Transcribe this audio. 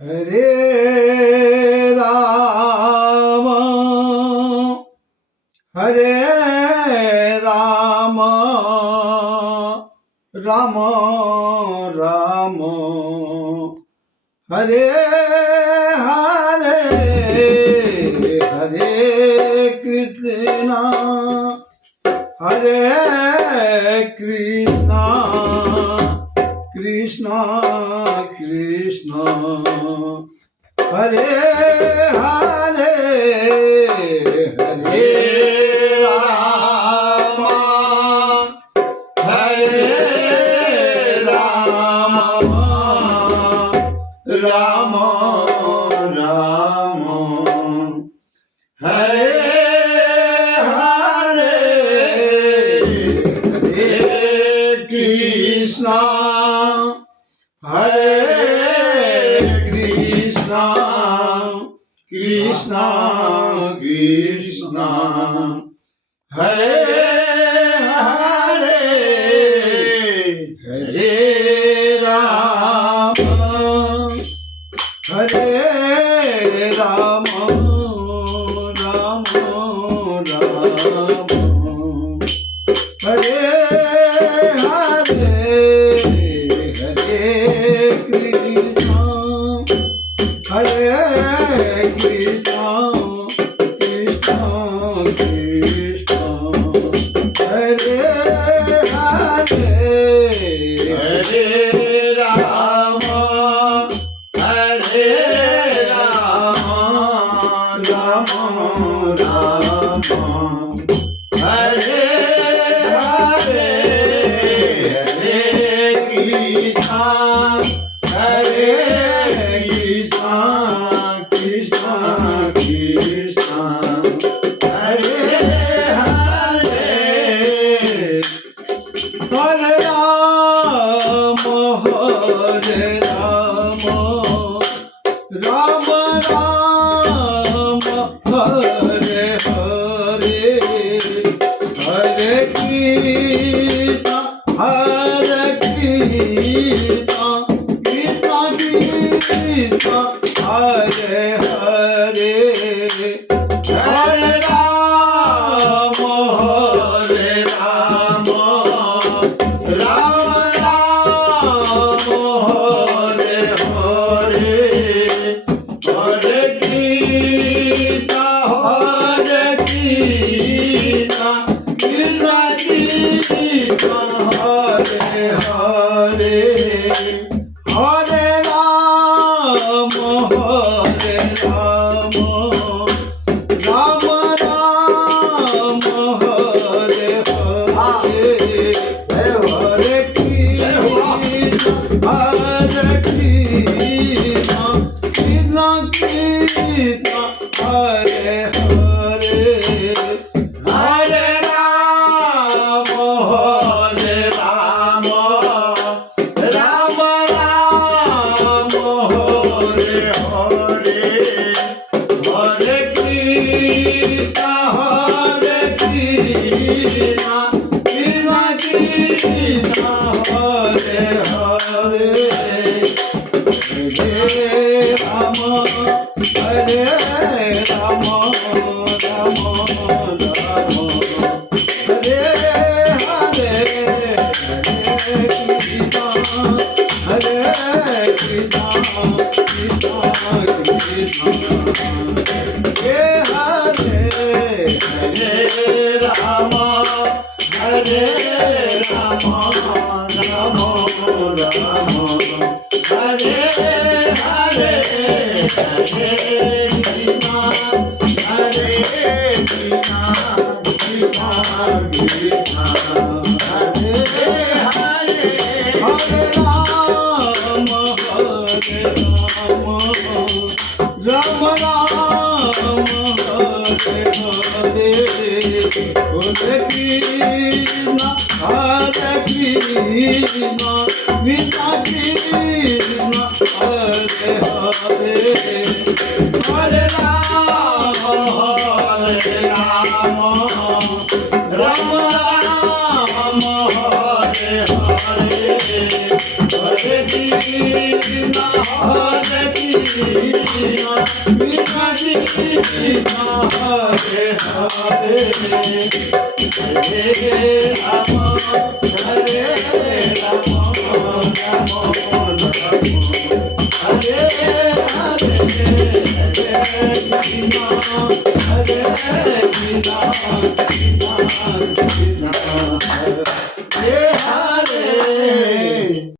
Hare Ram Hare Ram Ram Ram Hare Hare Hare Krishna Hare Krishna Krishna Krishna Hare Hare Hare Ram Hare Ram Ram Ram Hare Hare Hare Krishna Hare Krishna Krishna Krishna Hare Hare Hare Ram Hare Ram Ram Ram Hare Hare Hare Krishna Hare Krishna Krishna Krishna Hare Hare Hare Ram Hare Ram Ram Ram Hare Hare Hare Krishna Hare Krishna Krishna Krishna Hare Hare Hare Ram Hare Ram Ram Ram Hare Hare Hare Krishna Hare Krishna Krishna Krishna Hare Hare Hare Ram Hare Ram Ram Ram Hare Hare Hare Krishna Hare Krishna Krishna Krishna Hare Hare Hare Ram Hare Ram Ram Ram Hare Hare Hare Krishna Hare Krishna Krishna Krishna Hare Hare Hare Ram Hare Ram Ram Ram Hare Hare Hare Krishna Hare Krishna Krishna Krishna Hare Hare Hare Ram Hare Ram Ram Ram Hare Hare Hare Krishna Hare Krishna Krishna Krishna Hare Hare Hare Ram Hare Ram Ram Ram Hare Hare Hare Krishna Hare Krishna Krishna Krishna Hare Hare Hare Ram Hare Ram Ram Ram Hare Hare Hare Krishna Hare Krishna Krishna Krishna Hare Hare Hare Ram Ram Ram Hare Hare Hare Krishna, Hare Krishna, Krishna Krishna, Hare Hare, Hare Rama, Hare Rama, Rama Rama, Hare Hare, Hare Krishna, Hare Krishna, Krishna Krishna.